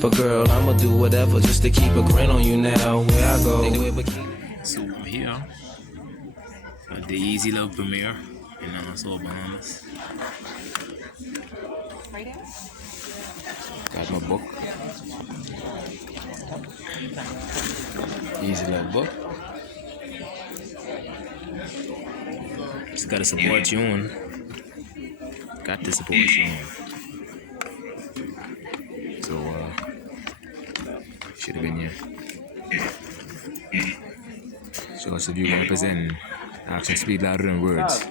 But girl, I'ma do whatever just to keep a grin on you now. Where I go. So I'm here at the Easy Love premiere in Nassau, Bahamas. Got my book, Easy Love book. Just gotta support you on. Got to support you on. So should have been here. Shortstaview represent action speed louder than words.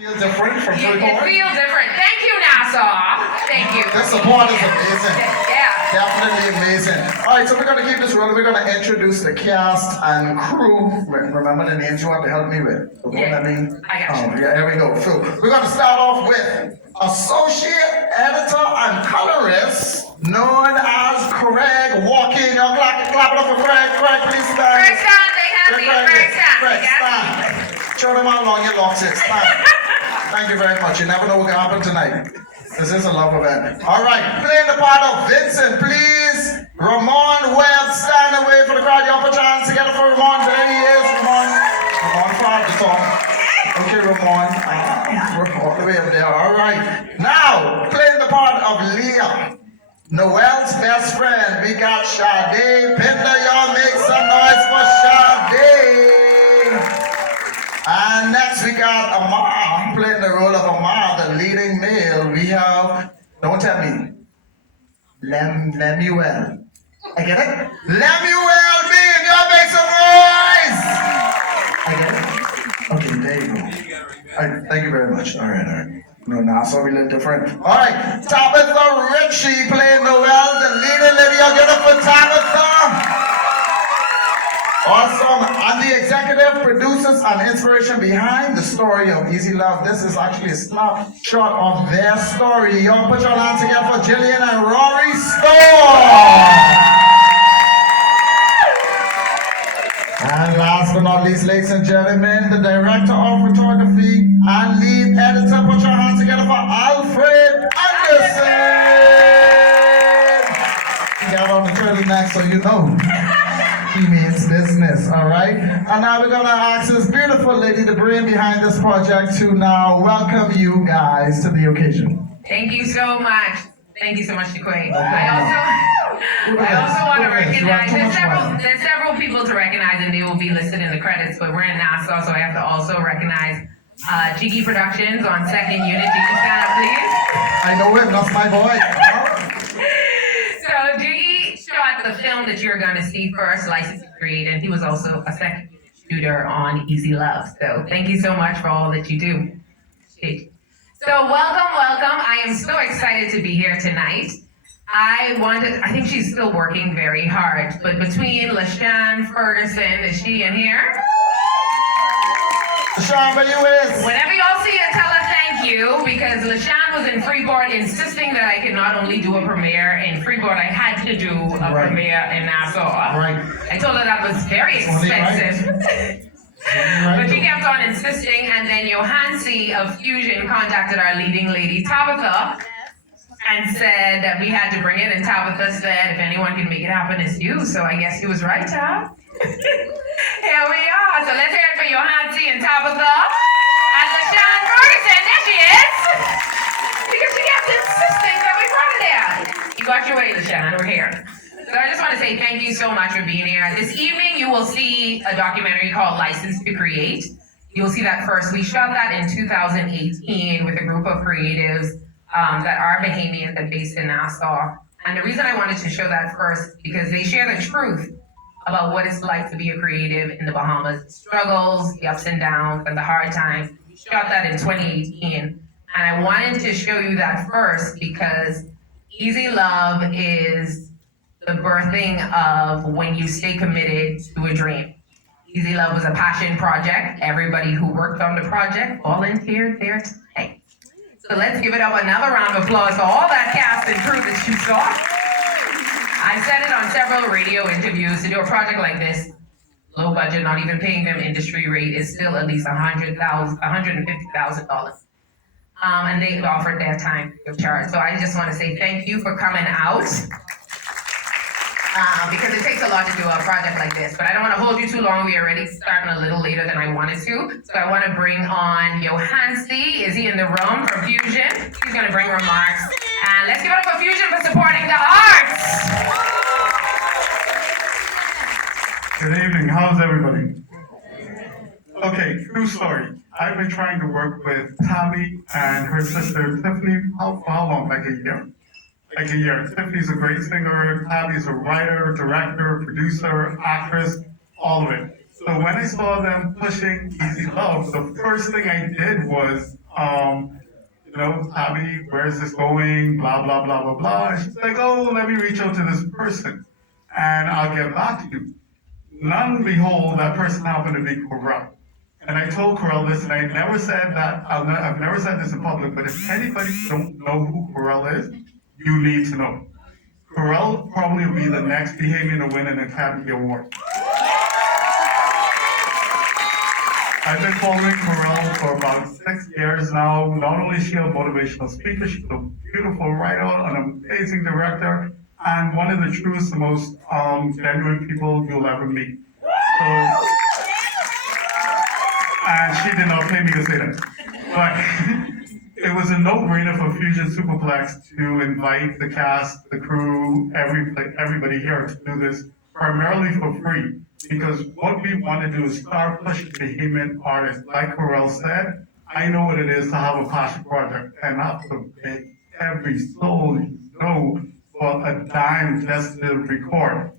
Feel different from It Freeport? feels different. Thank you, Nassau. Thank you. The support is amazing. Yeah. Definitely amazing. All right, so we're going to keep this rolling. We're going to introduce the cast and crew. Remember the names you want to help me with? The one Yeah, that mean? I got you. Yeah, here we go. So we're going to start off with associate editor and colorist known as Craig Walking. Y'all clap it up for Craig. Craig, please stand. Craig stand, they have you. Craig stand. Craig, Yes. stand. Show them how long your locks is. Stand. Thank you very much. You never know what can happen tonight. This is a love event. All right, playing the part of Vincent, please. Ramon Webb, stand away for the crowd. Y'all put your hands together for Ramon. There he is, Ramon. Ramon found the song. Okay, Ramon. We're all the way up there. All right. Now, playing the part of Leah, Noel's best friend. We got Sade. Pinder, y'all make some noise for Sade. And next we got Amar, playing the role of Amar, the leading male. We have, don't tell me, Lemuel. I get it? Lemuel Bean, y'all make some noise! I get it? Okay, there you go. All right, thank you very much. All right. No, Nassau, we look different. All right, Tabitha Ritchie playing Noel, the leading lady. Y'all get it for Tabitha. Awesome. And the executive producers and inspiration behind the story of Easy Love. This is actually a snapshot of their story. Y'all put your hands together for Jillian and Rory Storr. And last but not least, ladies and gentlemen, the director of photography and lead editor. Put your hands together for Alfred Anderson. He got on the turtleneck, so you know. He means business, all right? And now we're gonna ask this beautiful lady, the brain behind this project, to now welcome you guys to the occasion. Thank you so much. Thank you so much, Nikoi. I also want to recognize, there's several people to recognize and they will be listed in the credits, but we're in Nassau, so I have to also recognize Jiggy Productions on second unit. Jiggy, stand up, please. I know it, that's my boy. So Jiggy shot the film that you're going to see first, License to Create, and he was also a second shooter on Easy Love. So thank you so much for all that you do. So welcome. I am so excited to be here tonight. I think she's still working very hard, but between LaShawn Ferguson, is she in here? LaShawn, where you is? Whenever y'all see her, tell her thank you, because LaShawn was in Freeport insisting that I could not only do a premiere in Freeport, I had to do a premiere in Nassau. Right. I told her that was very expensive. But she kept on insisting, and then Johansi of Fusion contacted our leading lady, Tabitha, and said that we had to bring it, and Tabitha said, if anyone can make it happen, it's you. So I guess he was right, Tab. Here we are. So let's hear it for Johansi and Tabitha. And LaShawn Ferguson, there she is. Because she kept insisting that we brought it there. You got your way, LaShawn, we're here. So I just want to say thank you so much for being here. This evening, you will see a documentary called License to Create. You will see that first. We shot that in 2018 with a group of creatives that are Bahamian and based in Nassau. And the reason I wanted to show that first, because they share the truth about what it's like to be a creative in the Bahamas. The struggles, the ups and downs, and the hard times. We shot that in 2018. And I wanted to show you that first because Easy Love is the birthing of when you stay committed to a dream. Easy Love was a passion project. Everybody who worked on the project volunteered their time. So let's give it up another round of applause for all that cast and crew that you saw. I said it on several radio interviews, to do a project like this, low budget, not even paying them industry rate, is still at least $150,000. and they offered their time free of charge. So I just want to say thank you for coming out. Because it takes a lot to do a project like this, but I don't want to hold you too long. We are already starting a little later than I wanted to. So I want to bring on Johansi. Is he in the room from Fusion? He's going to bring remarks. And let's give it up for Fusion for supporting the arts. Good evening, how's everybody? Okay, true story. I've been trying to work with Tabby and her sister Tiffany for how long? Like a year? Like a year. Tiffany's a great singer, Tabby's a writer, director, producer, actress, all of it. So when I saw them pushing Easy Love, the first thing I did was, Tabby, where's this going? Blah, blah, blah, blah, blah. And she's like, oh, let me reach out to this person and I'll get back to you. None behold, that person happened to be Corel. And I told Corel this, and I never said that, I've never said this in public, but if anybody don't know who Corel is, you need to know. Corel probably will be the next Bahamian to win an Academy Award. I've been following Corel for about 6 years now. Not only is she a motivational speaker, she's a beautiful writer, an amazing director, and one of the truest and most genuine people you'll ever meet. So, and she did not pay me to say that. But it was a no-brainer for Fusion Superplex to invite the cast, the crew, everybody here to do this primarily for free. Because what we want to do is start pushing Bahamian artists. Like Corel said, I know what it is to have a passion project and have to pay every soul you know for a dime just to record.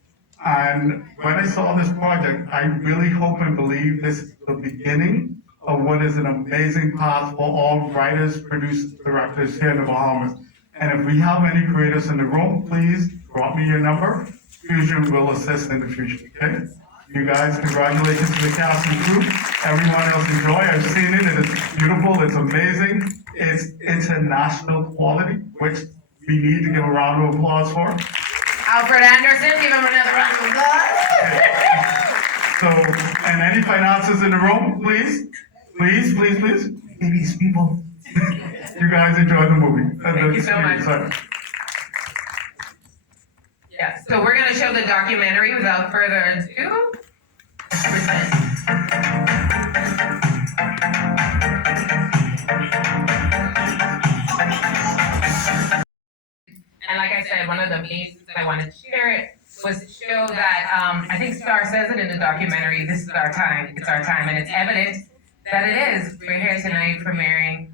And when I saw this project, I really hope and believe this is the beginning of what is an amazing path for all writers, producers, directors here in the Bahamas. And if we have any creators in the room, please drop me your number. Fusion will assist in the future, okay? You guys, congratulations to the cast and crew. Everyone else enjoy. I've seen it. It is beautiful. It's amazing. It's international quality, which we need to give a round of applause for. Alfred Anderson, give him another round of applause. So, and any finances in the room, please, please, please, please. These people. You guys enjoy the movie. Thank you so much. Yeah, so we're going to show the documentary without further ado. And like I said, one of the main reasons I wanted to share it was to show that, I think Star says it in the documentary, this is our time, it's our time, and it's evident that it is. We're here tonight premiering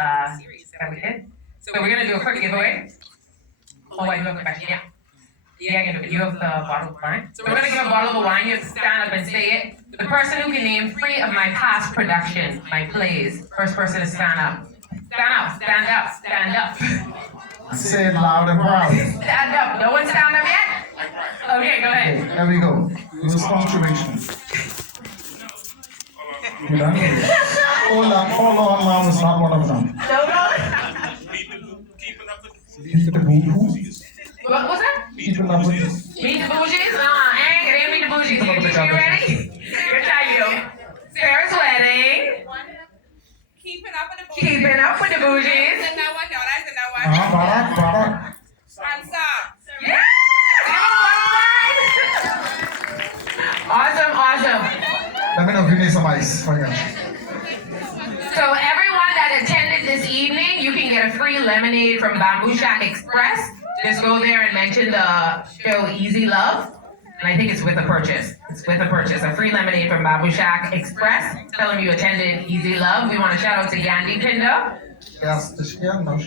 a series that we did. So we're going to do a quick giveaway. Oh, I look back, yeah. Yeah, I can do it. You have the bottle of wine. So we're going to give a bottle of wine. You have to stand up and say it. The person who can name 3 of my past productions, my plays, first person to stand up. Stand up, stand up, stand up. Say it loud and proud. Stand up. No one stand up yet? Okay, go ahead. Okay, there we go. Use punctuation. You done? Hold on, mom, it's not one of them. No. Beat the boo-boos. What was that? Beat the boo-boos. Meet the bougies? It ain't meet the bougies. You ready? Good time, you. Sarah's wedding. Keeping up with the bougies. Keeping up with the bougies. Barak. Hands up. Yeah! Awesome. Let me know if you need some ice. Oh, yeah. So everyone that attended this evening, you can get a free lemonade from Bamboo Shack Express. Just go there and mention the show Easy Love. And I think it's with a purchase. It's with a purchase. A free lemonade from Bamboo Shack Express. Tell them you attended Easy Love. We want to shout out to Gandhi Pinda. Yes, this here, no.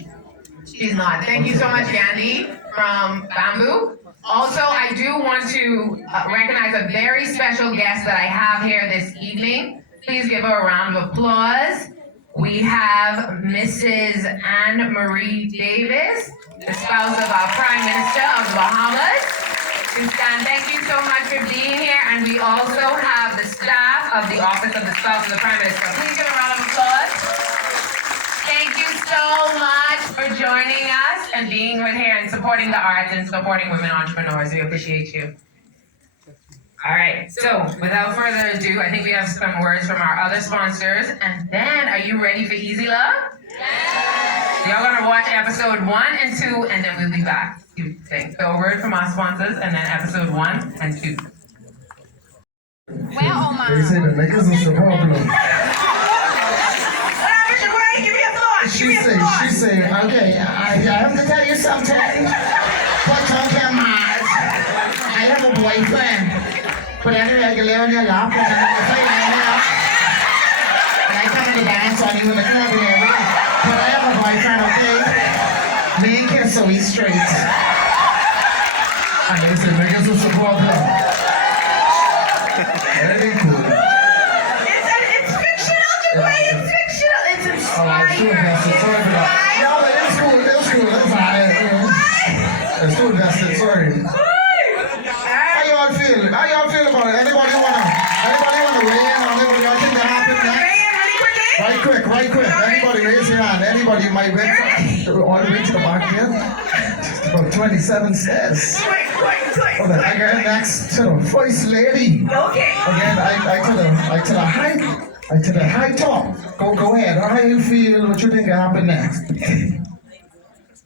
She's not. Thank you so much, Gandhi, from Bamboo. Also, I do want to recognize a very special guest that I have here this evening. Please give her a round of applause. We have Mrs. Anne Marie Davis, the spouse of our Prime Minister of the Bahamas. And thank you so much for being here. And we also have the staff of the Office of the Spouse of the Prime Minister. Please give a round of applause. Thank you so much for joining us and being here and supporting the arts and supporting women entrepreneurs. We appreciate you. All right, so without further ado, I think we have some words from our other sponsors. And then, are you ready for Easy Love? Y'all gonna watch episode 1 and 2, and then we'll be back. You think. So a word from our sponsors, and then episode 1 and 2. They say the niggas is the problem. She say, okay, I have to tell you something. But don't get mad. I have a boyfriend. But anyway, I can lay on your lap and I come in the dance on you and come up in there. But I have a boyfriend, okay? Me and kiss, so he's straight. And they say, niggas is the problem. Very cool. It's fictional, Joy. It's fictional. It's inspired. It's too invested, sorry. How y'all feel? How y'all feel about it? Anybody wanna weigh in on it? What y'all think that happened next? Right quick. Anybody raise your hand? Anybody might win all the way to the back here? Just about 27 stairs. Hold on, I got next to the first lady. Okay. Again, I to the high top. Go ahead. How you feel? What you think will happen next?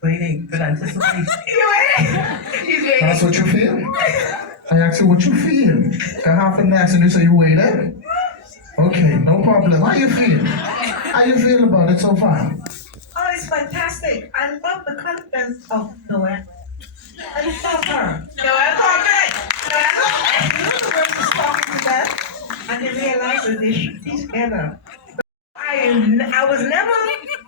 Waiting, but anticipating. He's waiting. That's what you feel? I asked you what you feel. Can happen next and you say you waited? Okay, no problem. How you feel? How you feel about it so far? Oh, it's fantastic. I love the confidence of Noelle. I love her. Noelle Corbett. You know the way she's talking to them, and they realize that they should be together. I was never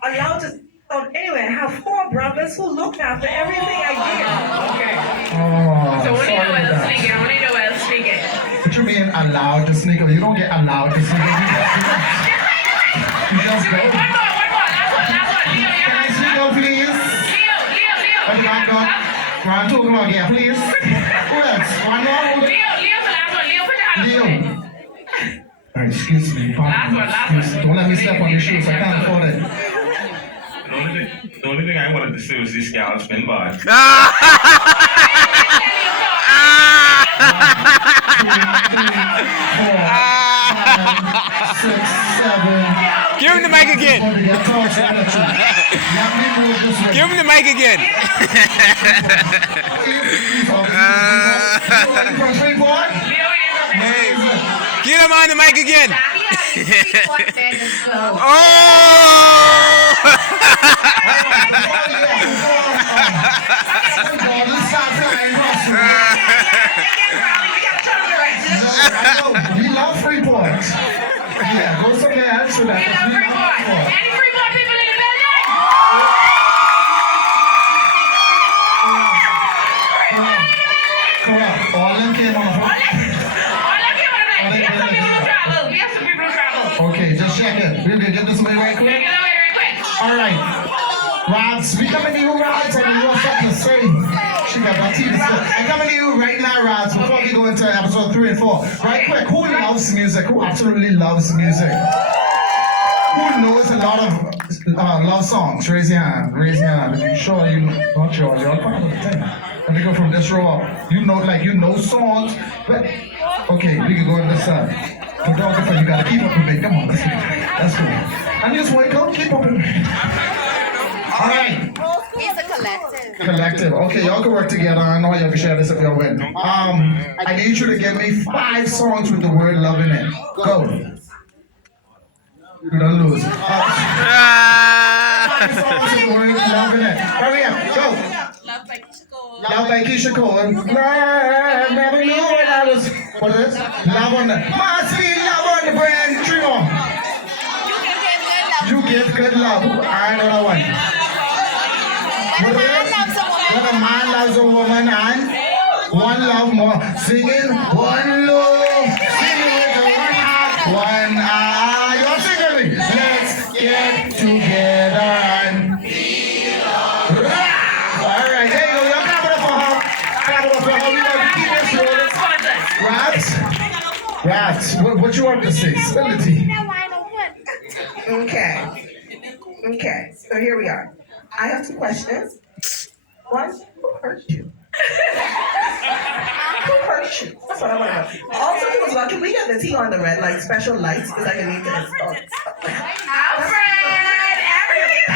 allowed to. So anyway, I have 4 brothers who looked after everything I did. Okay. Oh, So only sorry Noelle about that. sneaking. Only Noelle sneaking. What you mean allowed to sneak up? You don't get allowed to sneak up. You just go. One more. Last one. Leo, Can I sneak up, please? Leo. Okay, I'm done. Round 2, come on again, please. Who else? One more? Leo, the last one. Leo, put your hand Leo. up. Alright, excuse me. Last one. Don't let me step on your shoes. I can't afford it. The only thing I wanted to say was this gal spin by. 6, 7. Give him the mic again. Give him the mic again. Get him on the mic again. We love Freeport. Yeah, go somewhere else for that. Any Freeport people in the building? Come on. All them came on. We have some people who travel. Okay, just check it. We're gonna get this way right quick. Take it away very quick. All right. Rods, we coming to you, Rods, and you want something to say. She got my teeth. I'm coming to you right now, Rods, before we go into episode 3 and 4. Right quick, who loves music? Who absolutely loves music? Who knows a lot of love songs? Raise your hand. Raise your hand. Are you sure you not sure? You're part of the thing. Let me go from this row up. You know songs, but okay, we can go on this side. Photographer, you gotta keep up with me. Come on, let's go. That's good. And just wake up, keep up with me. All right. It's a collective. Collective. Okay, y'all can work together. I know y'all can share this if y'all win. I need you to give me 5 songs with the word love in it. Go. You're gonna lose. 5 songs with the word love in it. Hurry up. Go. Love by Keisha Cole. Love, never knew when I was. What is this? Love on the. Must be love on the brain. 3 more. You give good love. I know that one. What is this? When a man loves a woman and one love more. Singing one love. Singing with the one heart. One eye. You're singing me. Let's get together and all right, there you go. Y'all clap it up for her. Clap it up for her. We gonna keep this rolling. Rats, what you want to say? Spill the tea. Okay, so here we are. I have 2 questions. One, who hurt you? Who hurt you? That's what I want to know. Also, he was like, can we get the tea on the red, like special lights, because I can need to install it. Alfred! Everything is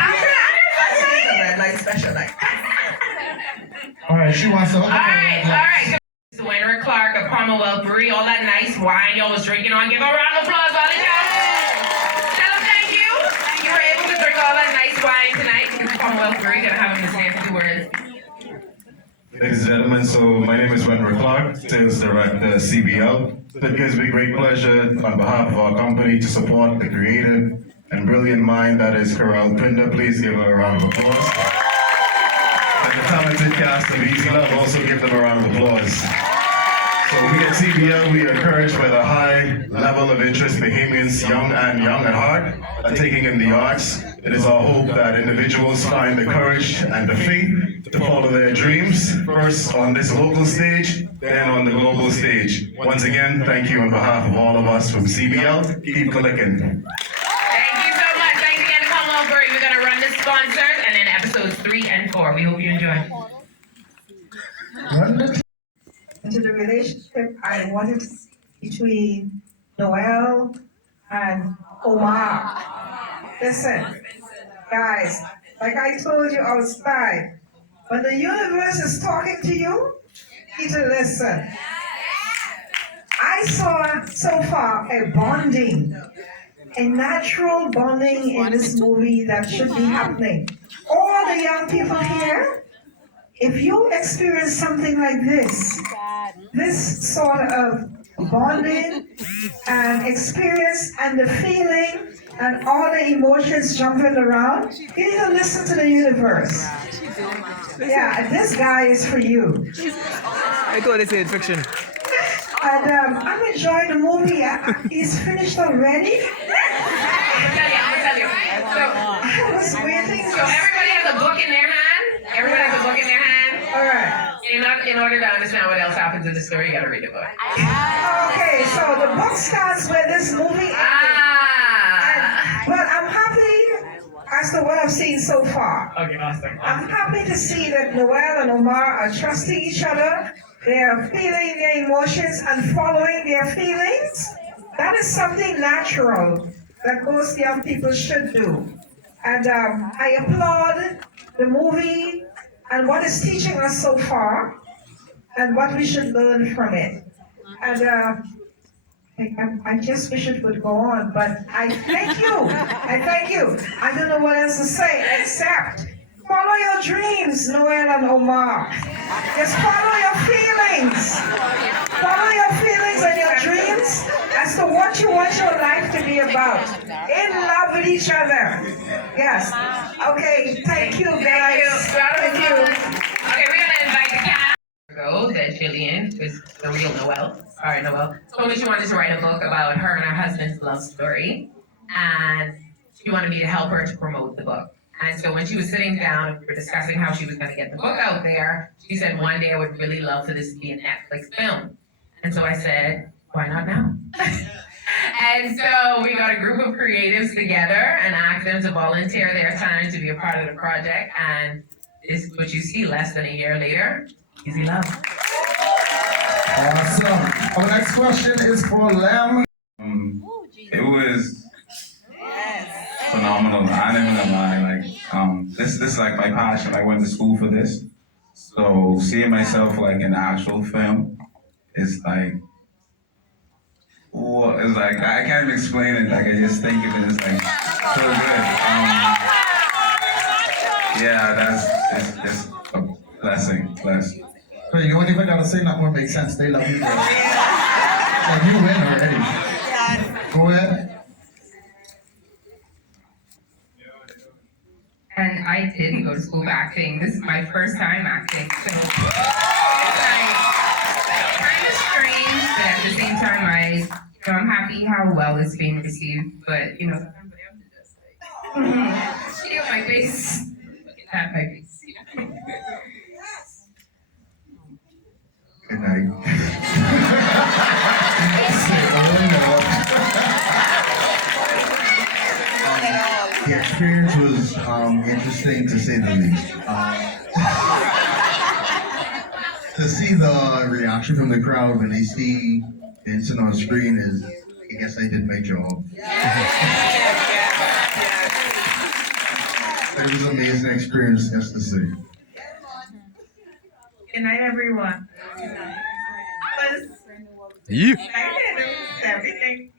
All right, she wants to. All right. Winter Clark of Commonwealth Brewery, all that nice wine y'all was drinking on. Give a round of applause, volunteers. Tell them thank you. You were able to drink all that nice wine tonight. Commonwealth Brewery, gonna have them to say a few words. Ladies and gentlemen, so my name is Wenwer Clark, Sales Director, CBL. It gives me great pleasure on behalf of our company to support the creative and brilliant mind that is Corral Pinder. Please give her a round of applause. And the talented cast of Easy Love, also give them a round of applause. So we at CBL, we are encouraged by the high level of interest Bahamians, young at heart, are taking in the arts. It is our hope that individuals find the courage and the faith to follow their dreams, first on this local stage, then on the global stage. Once again, thank you on behalf of all of us from CBL. Keep clicking. Thank you so much. Thanks again to Commonwealth Brewery. We're gonna run the sponsors and then episodes 3 and 4. We hope you enjoy. Into the relationship I wanted to see between Noel and Omar. Listen, guys, like I told you outside, when the universe is talking to you, you need to listen. I saw so far a bonding, a natural bonding in this movie that should be happening. All the young people here, if you experience something like this sort of bonding and experience and the feeling and all the emotions jumping around, you need to listen to the universe. Yeah, this guy is for you. I thought they said fiction. And I'm enjoying the movie. He's finished already. I'm gonna tell you. I was waiting. So everybody has a book in their hand. Everybody has a book in their hand. All right. In order to understand what else happens in the story, you gotta read the book. Okay, so the book starts where this movie ended. But I'm happy as to what I've seen so far. Okay, awesome. I'm happy to see that Noel and Omar are trusting each other. They are feeling their emotions and following their feelings. That is something natural that most young people should do. And I applaud the movie and what it's teaching us so far and what we should learn from it. And I just wish it would go on, but I thank you. I thank you. I don't know what else to say except follow your dreams, Noel and Omar. Just follow your feelings. Follow your feelings and your dreams as to what you want your life to be about. In love with each other. Yes. Okay, thank you guys. Thank you. Okay, we're gonna invite the cast. That Jillian is the real Noel. All right, Noel. Told me she wanted to write a book about her and her husband's love story, and she wanted me to help her to promote the book. And so when she was sitting down, we were discussing how she was going to get the book out there. She said, one day I would really love for this to be a Netflix film. And so I said, why not now? And so we got a group of creatives together and asked them to volunteer their time to be a part of the project. And this is what you see less than a year later. Easy Love. Awesome. Our next question is for Lem. It was phenomenal. I never gonna lie. This is like my passion. I went to school for this. So seeing myself like in actual film, it's like, oh, it's like I can't even explain it. Like I just think of it as like so good. Yeah, it's a blessing. But you don't even gotta say nothing what makes sense. They love you. Like you win already. Go ahead. And I did go to school for acting. This is my first time acting. So it's kind of strange, but at the same time, I'm happy how well it's being received. But sometimes I have to just shield my face. Look at my face. Good night. The experience was interesting to say the least. To see the reaction from the crowd when they see Vincent on screen is, I guess I did my job. It was an amazing experience just to see. Good night, everyone. Yeah. Everything.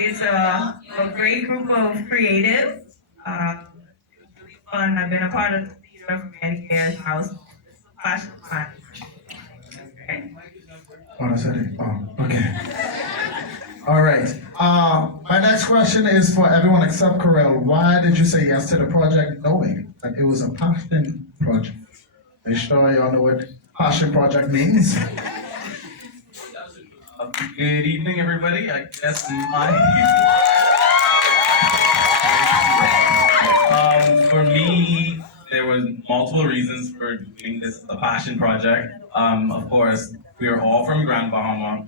It's a great group of creatives. It's really fun. I've been a part of the theater for many years now. So it's a passion of mine. Okay. Oh, I said it. Oh, okay. All right. My next question is for everyone except Corel. Why did you say yes to the project knowing that it was a passion project? Are you sure y'all know what passion project means? Good evening, everybody. I guess for me, there was multiple reasons for doing this as a passion project. Of course, we are all from Grand Bahama.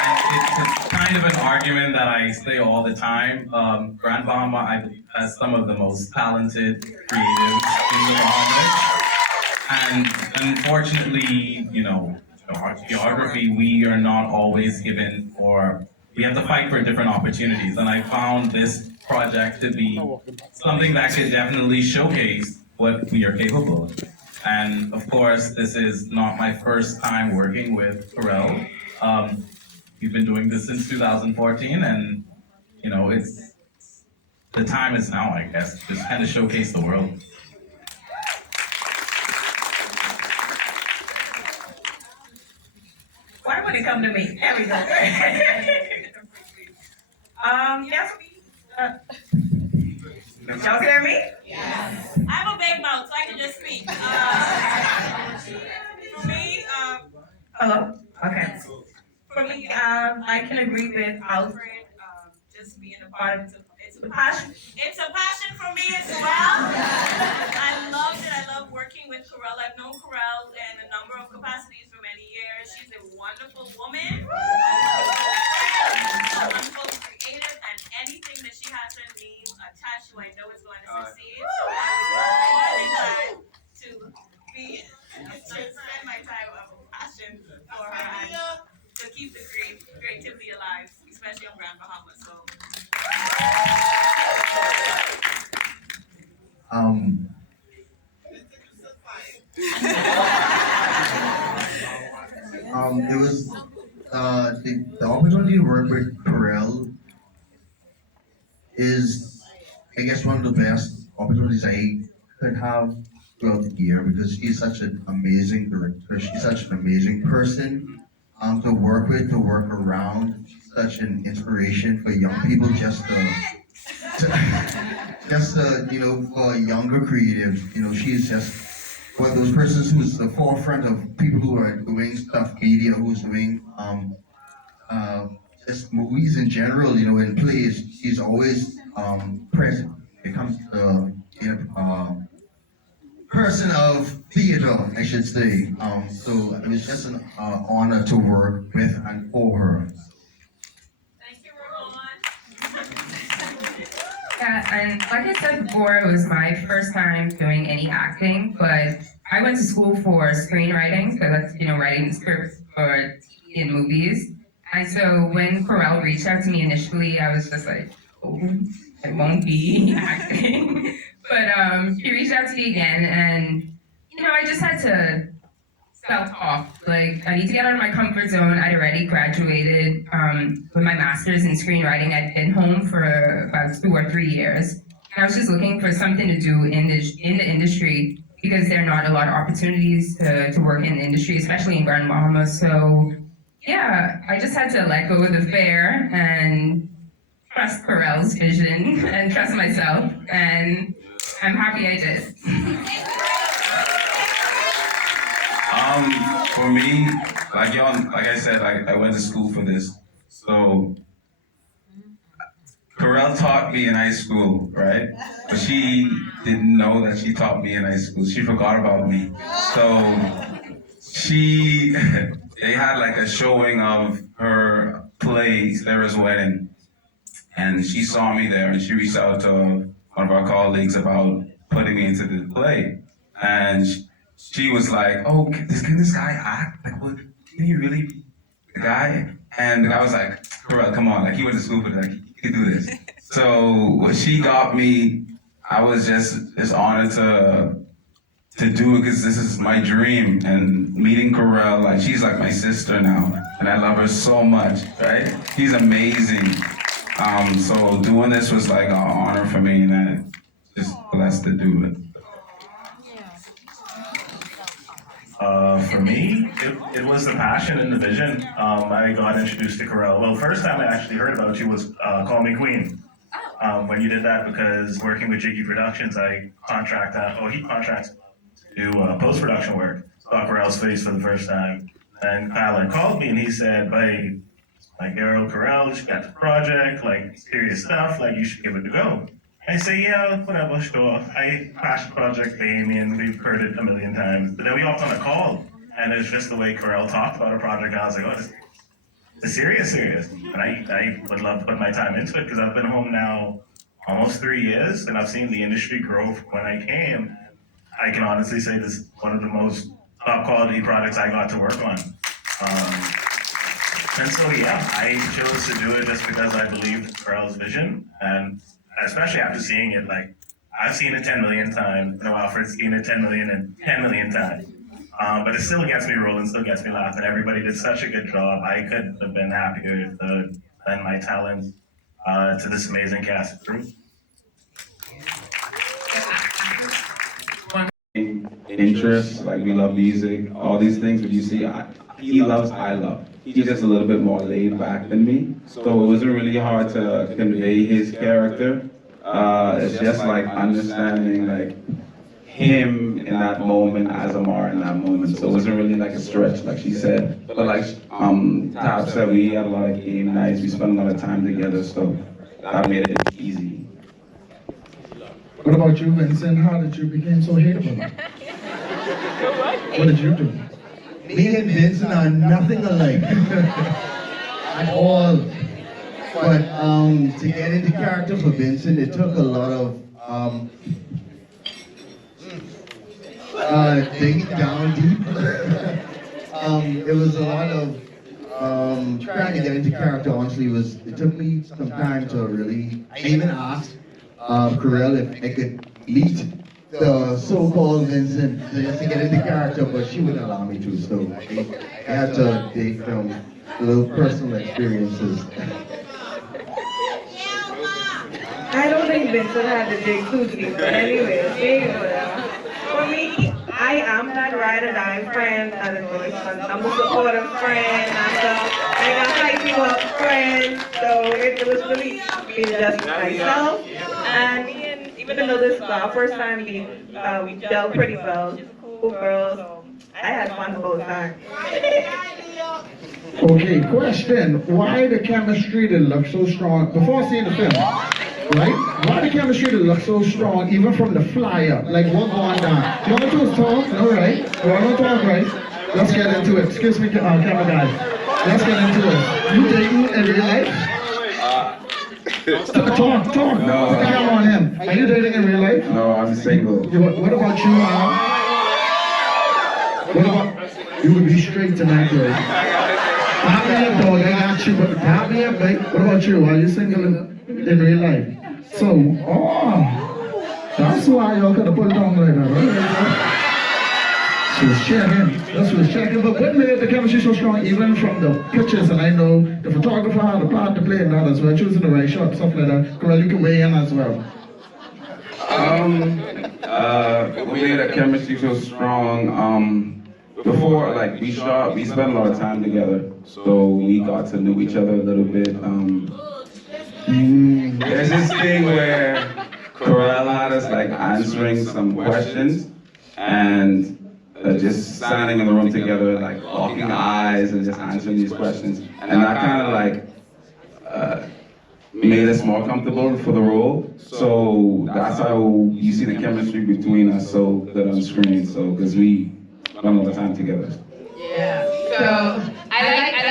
And it's kind of an argument that I say all the time. Grand Bahama, I believe, has some of the most talented creatives in the Bahamas. And unfortunately, our geography, we are not always given, or we have to fight for different opportunities. And I found this project to be something that could definitely showcase what we are capable of. And of course, this is not my first time working with Pharrell. We've been doing this since 2014, and it's the time is now, I guess, to just kind of showcase the world. Why would it come to me? There we go. Yes, y'all hear me? Yes. I have a big mouth, so I can just speak. For me, Hello? Okay. For me, I can agree with Alfred, just being a part of it. It's a passion. it's a passion for me as well. I loved it. I love working with Corel. I've known Corel in a number of capacities for many years. She's a wonderful woman. A wonderful creative, and anything that she has her name attached to, I know is going to succeed. So I was more than glad to spend my time of passion for her and to keep the creativity alive, especially on Grand Bahama. So. It was the opportunity to work with Corel is, I guess, one of the best opportunities I could have throughout the year because she's such an amazing director. She's such an amazing person to work with, to work around. She's such an inspiration for young people, just for younger creatives. She's just one of those persons who's the forefront of people who are doing stuff media, who's doing just movies in general, in plays. She's always present. It comes to person of theater, I should say. So it was just an honor to work with and for her. Thank you, Ramon. Yeah, and like I said before, it was my first time doing any acting, but I went to school for screenwriting, so that's, writing scripts for TV and movies. And so when Corel reached out to me initially, I was just like, oh, I won't be acting. But she reached out to me again, and, I just had to self-talk. Like, I need to get out of my comfort zone. I'd already graduated with my master's in screenwriting. I'd been home for about 2 or 3 years. And I was just looking for something to do in the industry because there are not a lot of opportunities to work in the industry, especially in Grand Bahama. So, yeah, I just had to let go of the fear and trust Corel's vision and trust myself. And I'm happy I did. For me, like I said, I went to school for this. So, Corel taught me in high school, right? But she didn't know that she taught me in high school. She forgot about me. So, they had like a showing of her play, Sarah's Wedding. And she saw me there and she reached out to one of our colleagues about putting me into the play. And she was like, oh, can this guy act? Like, well, can he really be the guy? And I was like, Corel, come on, like he went to school for that, like, he can do this. So when she got me, I was just honored to do it because this is my dream. And meeting Corel, like she's like my sister now, and I love her so much, right? She's amazing. So doing this was like an honor for me, and I'm just blessed to do it. For me, it was the passion and the vision. I got introduced to Corel. Well, first time I actually heard about you was Call Me Queen. When you did that, because working with Jiggy Productions, he contracts to do post-production work. Saw Corel's face for the first time. And Kylan called me and he said, hey, like Daryl Corel, she got the project, like serious stuff, like you should give it a go. I say, yeah, whatever, sure. I crashed the project, Bahamian, we've heard it a million times. But then we hopped on a call, and it's just the way Corel talked about a project. I was like, oh, it's serious. And I would love to put my time into it, because I've been home now almost 3 years, and I've seen the industry grow from when I came. I can honestly say this is one of the most top quality projects I got to work on. And so, yeah, I chose to do it just because I believed in Corel's vision, and especially after seeing it, like, I've seen it 10 million times, Alfred's seen it 10 million and 10 million times. But it still gets me rolling, still gets me laughing. Everybody did such a good job. I couldn't have been happier to lend my talents to this amazing cast and crew. Interests, like we love music, all these things, but you see, he loves, I love. He's just a little bit more laid back than me, so it wasn't really hard to convey his character. It's just like understanding like him in that moment as Amar in that moment, so it wasn't really like a stretch, like she said. But like Tab said, we had a lot of game nights, we spent a lot of time together, so that made it easy. What about you, Vincent? How did you become so hateable? What did you do? Me and Vincent are nothing alike at all. But to get into character for Vincent, it took a lot of digging down deep. It was a lot of trying to get into character. Honestly, it took me some time to really. I even asked Corel if I could meet the so-called Vincent just to get into character, but she wouldn't allow me to, so I had to dig from little personal experiences. I don't think Vincent had to dig too deep, but anyway, for me, I am that ride or die friend, I'm the supportive friend, I'm the hype you up friend, so it was really being just myself, and even though this is our first time we gelled pretty well, just cool girls, I had fun the whole time. Okay, question. Why the chemistry that look so strong, before seeing the film, right? Why the chemistry that look so strong, even from the flyer? Like, what going on? You want to talk? All right. You want to talk, right? Let's get into it. Excuse me, camera guys. Let's get into it. You dating in real life? Talk. No. Come on him. Are you dating in real life? No, I'm single. What about you, What about, you would be straight tonight, girl. Tap me up, dog, I got you, but tap me up, mate. What about you? Are you single in real life? So, that's why y'all could have put it on like that, right? She was checking, that's what was checking, but what made the chemistry so strong, even from the pictures, and I know the photographer had a part to play in that as well, choosing the right shot, stuff like that. Corel, you can weigh in as well. What made the chemistry so strong, before, like, we spent a lot of time together, so we got to know each other a little bit. There's this thing where Corel had us, like, answering some questions, and just standing in the room together, like, locking eyes and just answering these questions. And that kind of, like, made us more comfortable for the role. So that's how you see the chemistry between us so good on screen, so, because we spend a lot of time together. Yeah. So I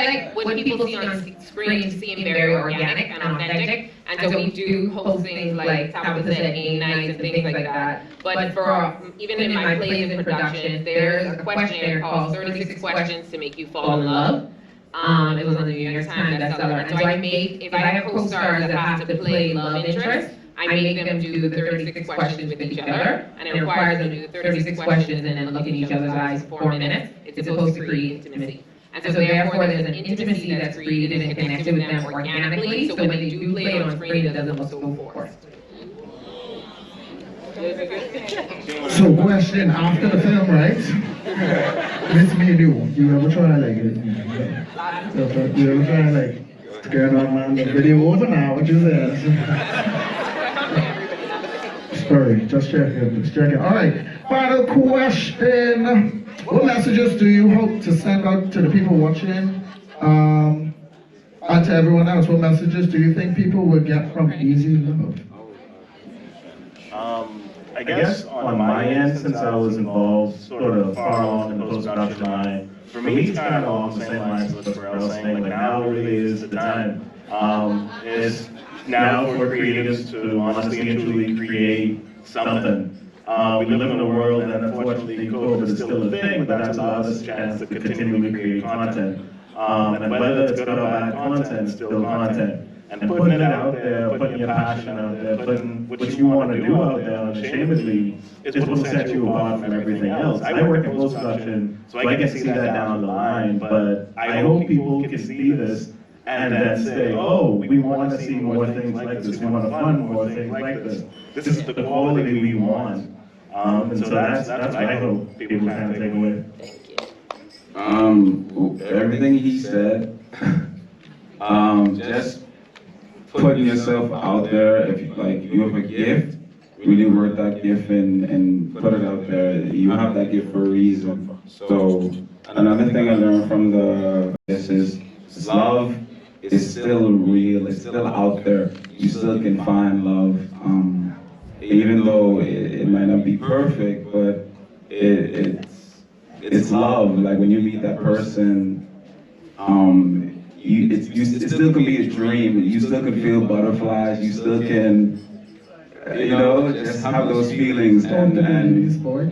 like when people see on screen seem very organic and authentic, and so we do host things like Tabitha said, game nights and things like that. But for even in my plays and productions, there's a questionnaire called 36 Questions to Make You Fall in Love. It was on the New York Times bestseller. And so if I have co-stars that have to play love interest, I make them do the 36 questions with each other, and it requires them to do the 36 questions and then look in each other's eyes for 4 minutes. It's supposed to create intimacy. And so therefore, there's an intimacy that's created and connected with them organically, so when they do play it on screen, it doesn't look so forced. So question after the film, right? Miss Me Do, you ever try like it? You ever try like to get on man? The video over now, what you said? Sorry, just checking. All right, final question. What messages do you hope to send out to the people watching? And to everyone else, what messages do you think people will get from Easy Love? I guess on my end, since I was involved sort of far along in the post-production line, for me it's kind of along the same lines as what Pharrell's saying, like now really is the time. Is now for creatives to honestly and truly create something. We live in a world that unfortunately COVID is still a thing, but that's allowed us a chance to continually create content. And whether it's good or bad content, it's still content. And putting it out there, putting your passion out there, putting what you want to do out there unashamedly is what will set you apart from everything else. I work in post-production, so I get to see that down the line, but I hope people can see this and then say, oh, we want to see more things like this, we want to fund more things like this. This is the quality we want. And so that's what I hope people kind of take away. Everything he said, just putting yourself out there. If like you have a gift, really work that gift and put it out there. You have that gift for a reason. So another thing I learned from this is love is still real. It's still out there. You still can find love, even though it might not be perfect, but it's love. Like when you meet that person, it still can be a dream. You still can feel butterflies. You still can, just have those feelings. And you still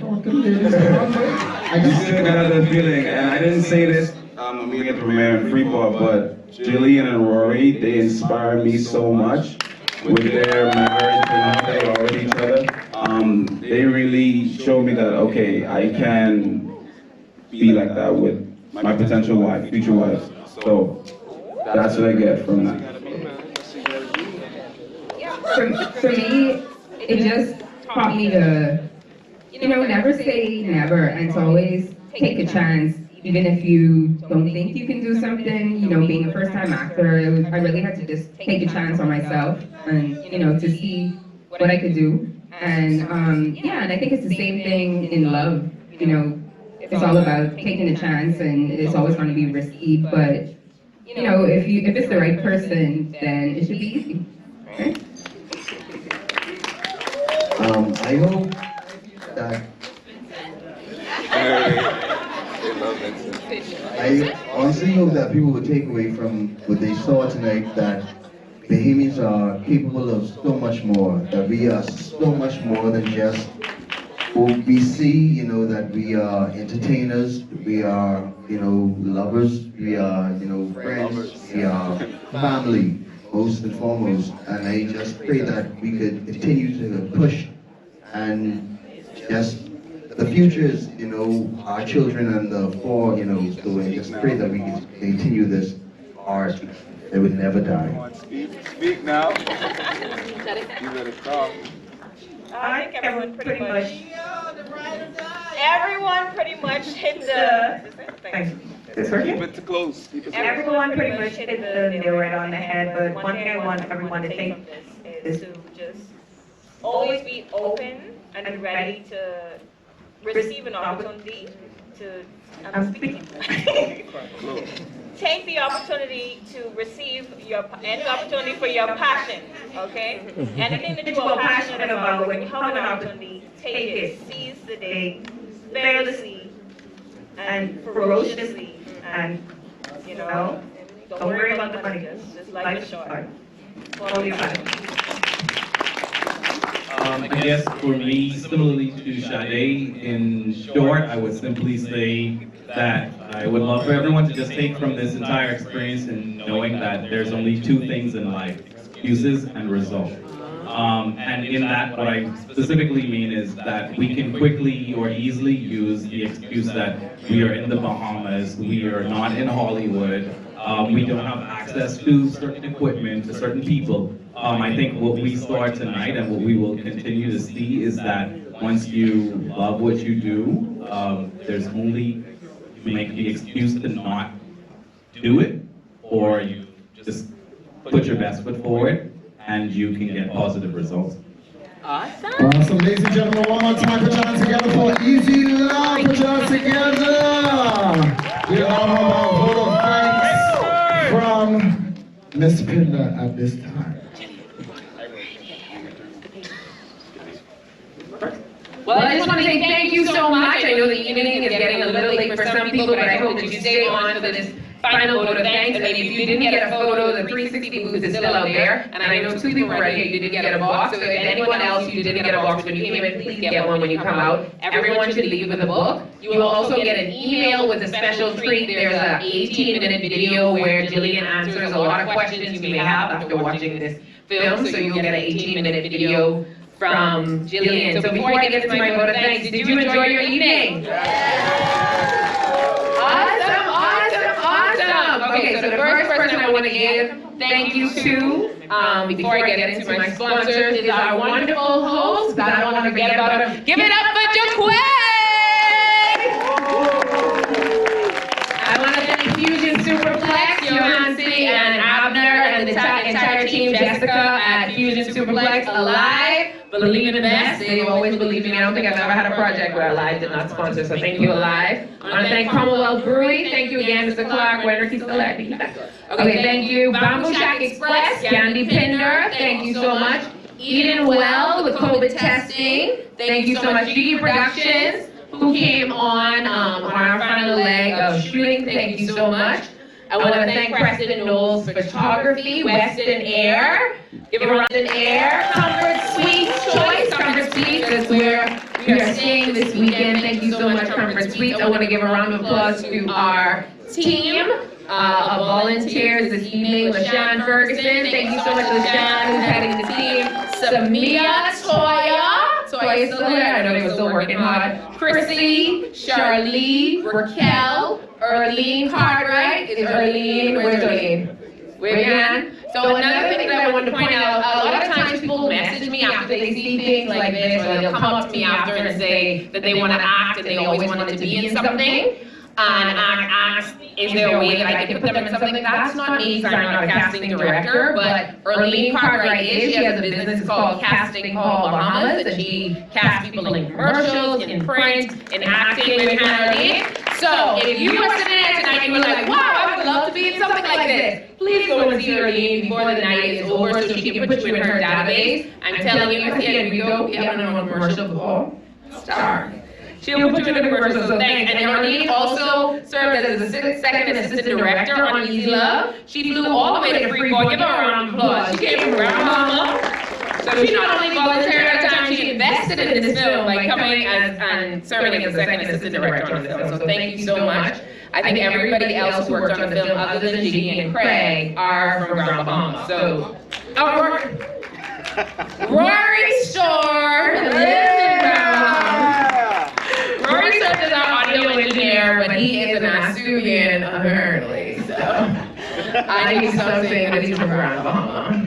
can have that feeling. And I didn't say this when we get the premiere in Freeport, but Jillian and Rory, they inspire me so much with their marriage and how they are with each other. They really showed me that, okay, I can be like that with my potential wife, future wife. So that's what I get from that. For me, it just taught me to, never say never and to always take a chance, even if you don't think you can do something. Being a first-time actor, I really had to just take a chance on myself and, to see what I could do. And, and I think it's the same thing in love. It's all about taking a chance, and it's always going to be risky, but if it's the right person, then it should be easy. Right? I hope that I honestly hope that people will take away from what they saw tonight that Bahamians are capable of so much more, that we are so much more than just what we see, that we are entertainers, we are, lovers, we are, friends, we are family, most and foremost. And I just pray that we could continue to push and just, the future is, our children and the four, so I just pray that we can continue this art that would never die. Speak now. You better talk. I think everyone pretty much hit the. It's working? Keep it close. Everyone pretty much hit the nail right on the head, but one thing I want everyone to think Is to just always be open and ready to receive an opportunity to. I'm speaking. Take the opportunity to receive any opportunity for your passion, okay? Anything that you are passionate about, when you have an opportunity, take it, seize the day, fearlessly and ferociously, and don't worry about the money. Just life is short. Follow your passion. I guess for me, similarly to Sade, in short, I would simply say that I would love for everyone to just take from this entire experience and knowing that there's only two things in life, excuses and results. And in that, what I specifically mean is that we can quickly or easily use the excuse that we are in the Bahamas, we are not in Hollywood, we don't have access to certain equipment, to certain people. I think what we saw tonight and what we will continue to see is that once you love what you do, there's only, you make the excuse to not do it, or you just put your best foot forward, and you can get positive results. Awesome, ladies and gentlemen, one more time, put your hands together for Easy Love. Put your hands together. We now have a vote of thanks from Ms. Pinder at this time. Well, I just want to say thank you so much. I know the evening is getting a little late for some people, but I hope that you stay on for this final vote of thanks. And maybe if you didn't get a photo, the 360 booth is still out there. And I know 2 people already here, you didn't get a box. So if anyone else you didn't get a box when you came in, please get one when you come out. Everyone should leave with a book. You will also get an email with a special treat. There's an 18-minute video where Jillian answers a lot of questions you may have after watching this film. So you'll get an 18-minute video from Jillian. So before I get to my vote of thanks, did you enjoy your evening? Awesome, awesome, awesome. Okay, so the first person I want to give thank you to, before I get into my sponsors, is our wonderful host, but I don't want to forget about him. Give it up for Jaquay! I want to thank Fusion Superplex, Johansi and Abner, and the entire team, Jessica at Fusion Superplex, Alive. Believe in the best. They always believe in me. I don't think I've ever had a project where Alive did not sponsor, so thank you, Alive. I want to thank Commonwealth Brewery. Thank you again, Mr. Clark. Wenner, he's still there. Okay, thank you. Bamboo Shack Express, Candy Pinder. Thank you so much. Eden Well with COVID testing. Thank you so much. Gigi Productions, who came on our final leg of shooting. Thank you so much. I want to thank Preston Knowles Photography, Western Air. Give a round of air. Comfort Suites Choice. Comfort Suites is where we are staying this weekend. Thank you so much, Comfort Suites. I want to give a round of applause to our team of volunteers this evening. LaShawn Ferguson. Thank you so much, LaShawn, who's heading the team. Samia Toya. Toya's still there. I know they were still working hard. Chrissy, Charlie, Raquel, Erlene Cartwright. Is Erlene? Where's Erlene? Where? So another thing that I wanted to point out, a lot of times people message me after they see things like this, or they'll come up to me after and say that they want to act and they always wanted to be in something. And ask, is there a way that I can put them in something? That's not me, because I'm not a casting director, but Erlene Cartwright is. She has a business called Casting Call Bahamas, and she casts people in commercials, in print, in acting with Erlene. So if you are sitting there tonight and you're like, wow, I would love to be in something like this, please go and see Erlene before the night is over so she can put you in her database. I'm telling you, here we go. We haven't done a commercial before. Star. She'll put you in the commercial, so thanks. And Arlene also served as a second assistant director on Easy Love. She flew all the way to Freeport. Give her a round of applause. She came from Grand Bahama. So she not only volunteered her time, she invested in this film by coming and serving as a second assistant director on the film. So thank you so much. I think everybody else who worked on the film, other than Gigi and Craig, are from Grand Bahama. So, Rory Shore lives in Grand Bahama. Rory served as our audio engineer, but he is an Asubian apparently, so I need to stop saying that he's from Grand Bahama.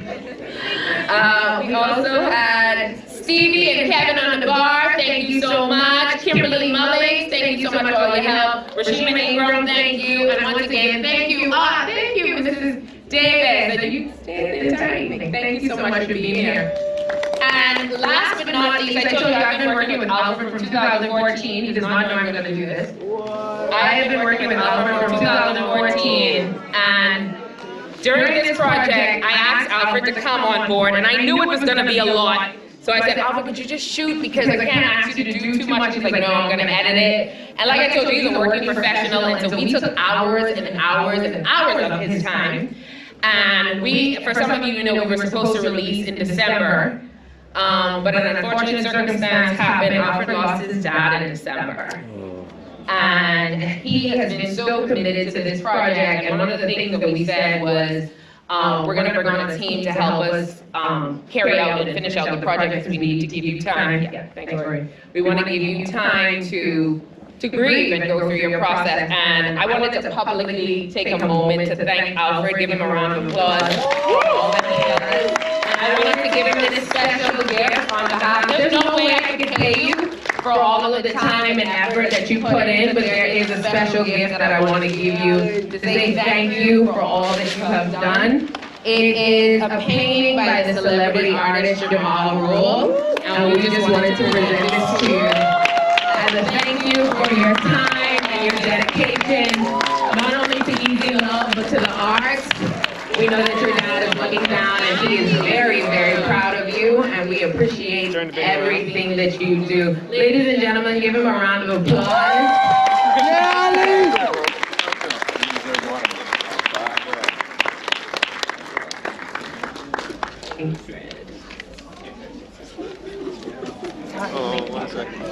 We also had Stevie and Kevin on the bar, thank you so much. Kimberly Mullings, thank you so much for all your help. Rashima Ingram, thank you. And once again, thank you, Mrs. Davis. You stayed the entire evening. Thank you so much for being here. And last but not least, I told you I've been working with Alfred from 2014. He does not know I'm going to do this. I have been working with Alfred from 2014, and during this project, I asked Alfred to come on board, and I knew it was going to be a lot. So I said, Alfred, could you just shoot, because I can't ask you to do too much. He's like, no, I'm going to edit it. And like I told you, he's a working professional, and so we took hours and hours and hours of his time. And for some of you know, we were supposed to release in December. But an unfortunate circumstance happened. Alfred lost his dad in December. And he has been so committed to this project, and one of the things that we said was, we're gonna bring on a team to help us carry out and finish out the projects. We need to give you time. Yeah, thanks, Lori. We wanna give you time to grieve and go through your process. And I wanted to publicly take a moment to thank Alfred, give him a round of applause for all that he does. And I wanted to give him this special gift on behalf. There's no way I could pay you for all of the time and effort that you put in, but there is a special gift that I want to give you to say thank you for all that you have done. It is a painting by the celebrity artist Jamal Rule, and we just wanted to present this to you as a thank you for your time and your dedication, not only to Easy Love, but to the arts. We know that your dad is looking down, and he is very, very proud of you, and we appreciate everything that you do. Ladies and gentlemen, give him a round of applause. Oh, 1 second.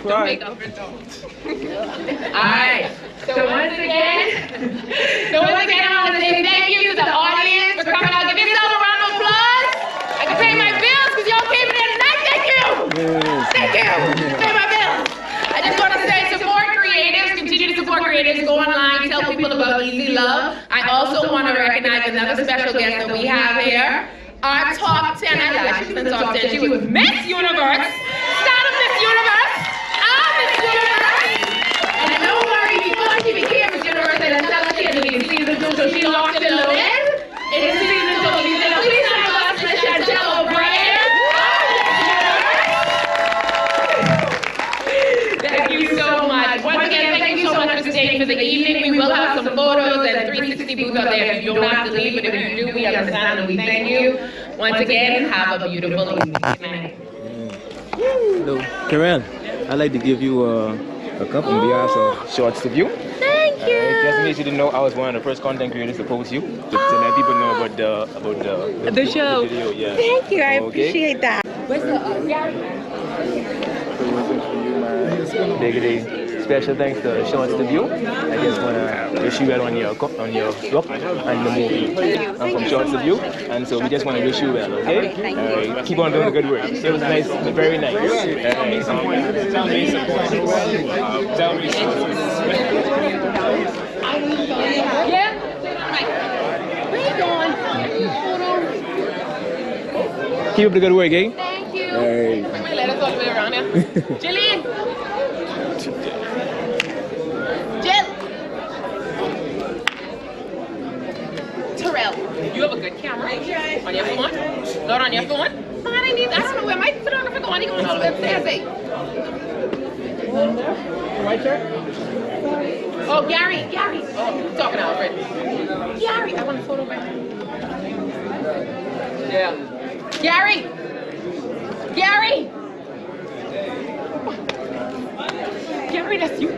Don't make up for Alright, so once again, I want to say thank you to the audience for coming out. Give yourself a round of applause. I can pay my bills because y'all came here tonight. Thank you. Thank you. Pay my bills. I just want to say support creatives, continue to support creatives, go online, tell people about Easy Love. I also want to recognize another special guest that we have here. Our top 10, she's in the top 10. She was Miss Universe, start of Miss Universe. And don't worry, before she became Miss Universe, and tell her she had to be in season 2, so she locked and loaded. In season 2, please have us, Miss Chantel O'Brien. Thank you so much. Once again, thank you so much for staying for the evening. We will have some photos and 360 booths out there. You don't have to leave, but if you do, we understand and we thank you. Once again, have a beautiful evening. Good night. Hello, Karen. I'd like to give you a cup on behalf of Shortstaview. Thank you. Just in case you didn't know, I was one of the first content creators to post you to let people know about the show. The video, yeah. Thank you. I appreciate that. Where's the Diggity. Special thanks to Shortstaview. I just want to wish you well on your book and the movie. I'm from Shortstaview, and so we just want to wish you well, okay? Alright, keep on doing the good work. It was nice, very nice. Tell me something. Tell me something. Yeah? Where you going? Keep up the good work, eh? Thank you. Hey. Bring my letters all the way around here. Jillian. Jill. Terrell, you have a good camera. On your phone? Not on your phone? Man, I don't know where my photographer going. He going all the way upstairs, eh? White shirt? Oh, Gary. Oh, I'm talking to Alfred. Gary, I want a photo back. Yeah. Gary, that's you.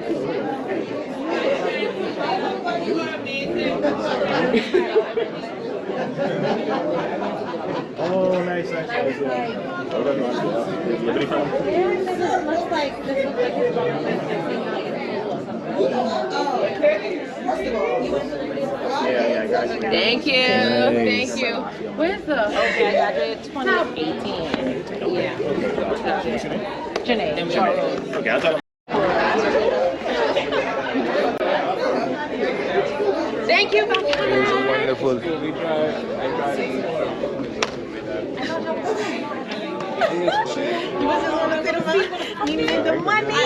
Oh, nice. This looks like his Yeah, guys. Thank you. Nice. Thank you. Where's the? Okay, I graduated 2018. Yeah. Janae. Okay, I'll talk. Thank you. It was wonderful. You needed the money.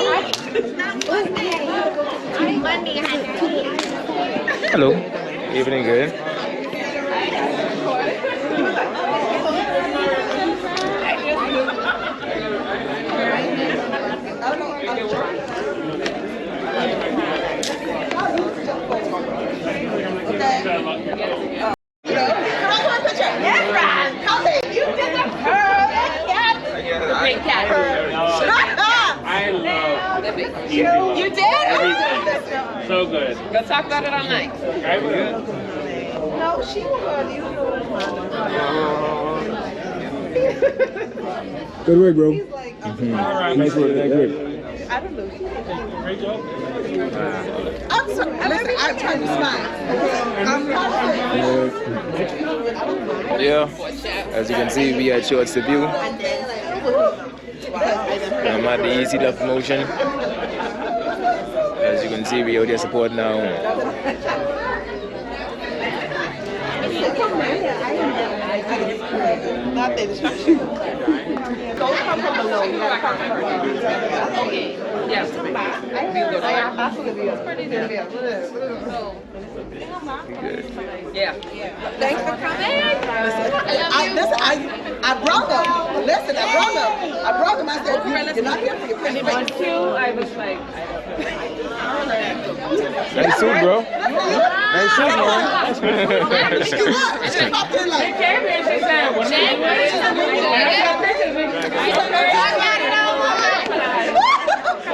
Hello. Evening, good. Great cat. Shut up! I love You did? everything. So good. Go talk about it all night. I will. Oh, she was, you know, Good work, bro. Alright. Nice work. Nice work. I don't know. Great job. I'm sorry. Listen, I'm trying to smile. Yeah, as you can see, we at Shortstaview. I'm at the Easy Love promotion. As you can see, we out there supporting our own. Not the instruction. Don't come from below. You gotta come first. Okay. Yes. Yeah. Thanks for coming. I brought them. Listen, I brought them. I said, you're not here for your penny. I was like, Nice suit, bro. Nice suit, man. She popped in like, she came here, she said,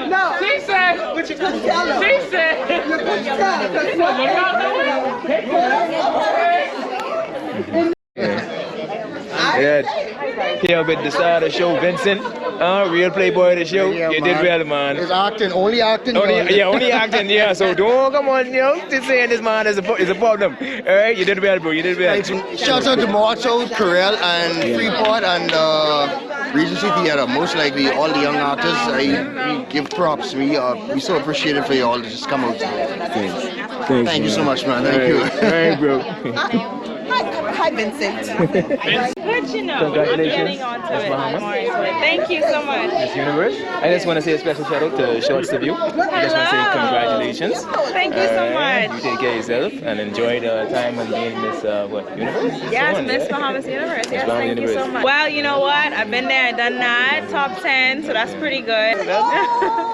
no. She said, But you couldn't tell her. she said, You couldn't tell her. Yeah. Here with the star of the show, Vincent. Real playboy of the show. Yeah, You man. did well, man. It's acting, only acting. Only, girl. yeah, only acting, yeah. So don't come on, just saying this man is a problem. Alright, you did well, bro. You did well. Shout out to Marshall, Corel, and Freeport, and Regency Theatre. Most likely, all the young actors. We give props. We so appreciative for you all to just come out. Thank you so much, man. Thank you. Alright, bro. Hi, Vincent. but you know, Congratulations. getting on to Miss it Bahama. more. Thank you so much. Miss Universe. I just want to say a special shout out to Shortstaview. I just want to say congratulations. Thank you so much. You take care of yourself and enjoy the time and being Miss Universe. Yes, So on, Miss yeah? Bahamas Universe. Miss Yes, Bahamian thank you so Universe. much. Well, you know what? I've been there, done that. Top 10, so that's pretty good.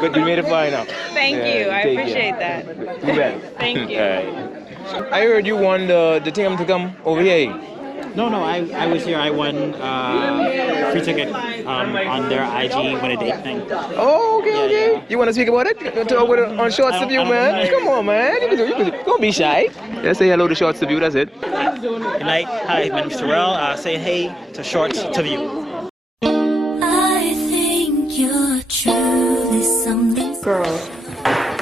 Good, you made it far enough. Thank you. I take appreciate care. that. Do well. Thank you. Alright. I heard you won the thing to come over here. No, I was here. I won free ticket on their IG win a date thing. Oh, okay. Yeah. You want to speak about it? Talk with it on Shortstaview, man. Come on, man. You can do it. Don't be shy. Just say hello to Shortstaview. That's it. Good night. Hi, my name's Terrell. Say hey to Shortstaview. I think you're truly something. Girl,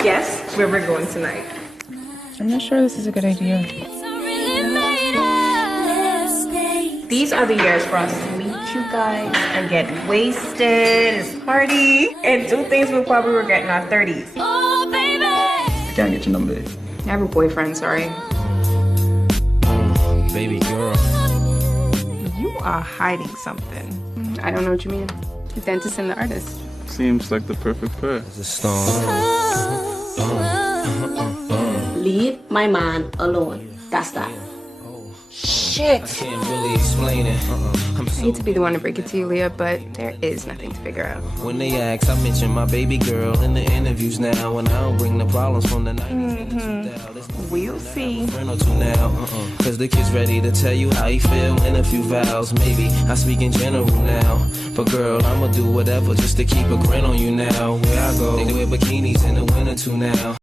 guess where we're going tonight? I'm not sure this is a good idea. These are the years for us to meet you guys and get wasted, party, and do things we probably regret in our 30s. Oh, baby. I can't get your number. I have a boyfriend, sorry. Baby girl. You are hiding something. I don't know what you mean. The dentist and the artist. Seems like the perfect pair. Leave my man alone. That's that. Shit! I can't really explain it. I hate to be the one to break it to you, Leah, but there is nothing to figure out. When they ask, I mention my baby girl in the interviews now, and I don't bring the problems from the 90s. We'll see. Friend or two now, cause the kid's ready to tell you how he feel in a few vows. Maybe I speak in general now, but girl, I'ma do whatever just to keep a grin on you now. Where I go, they wear bikinis in the winter too now.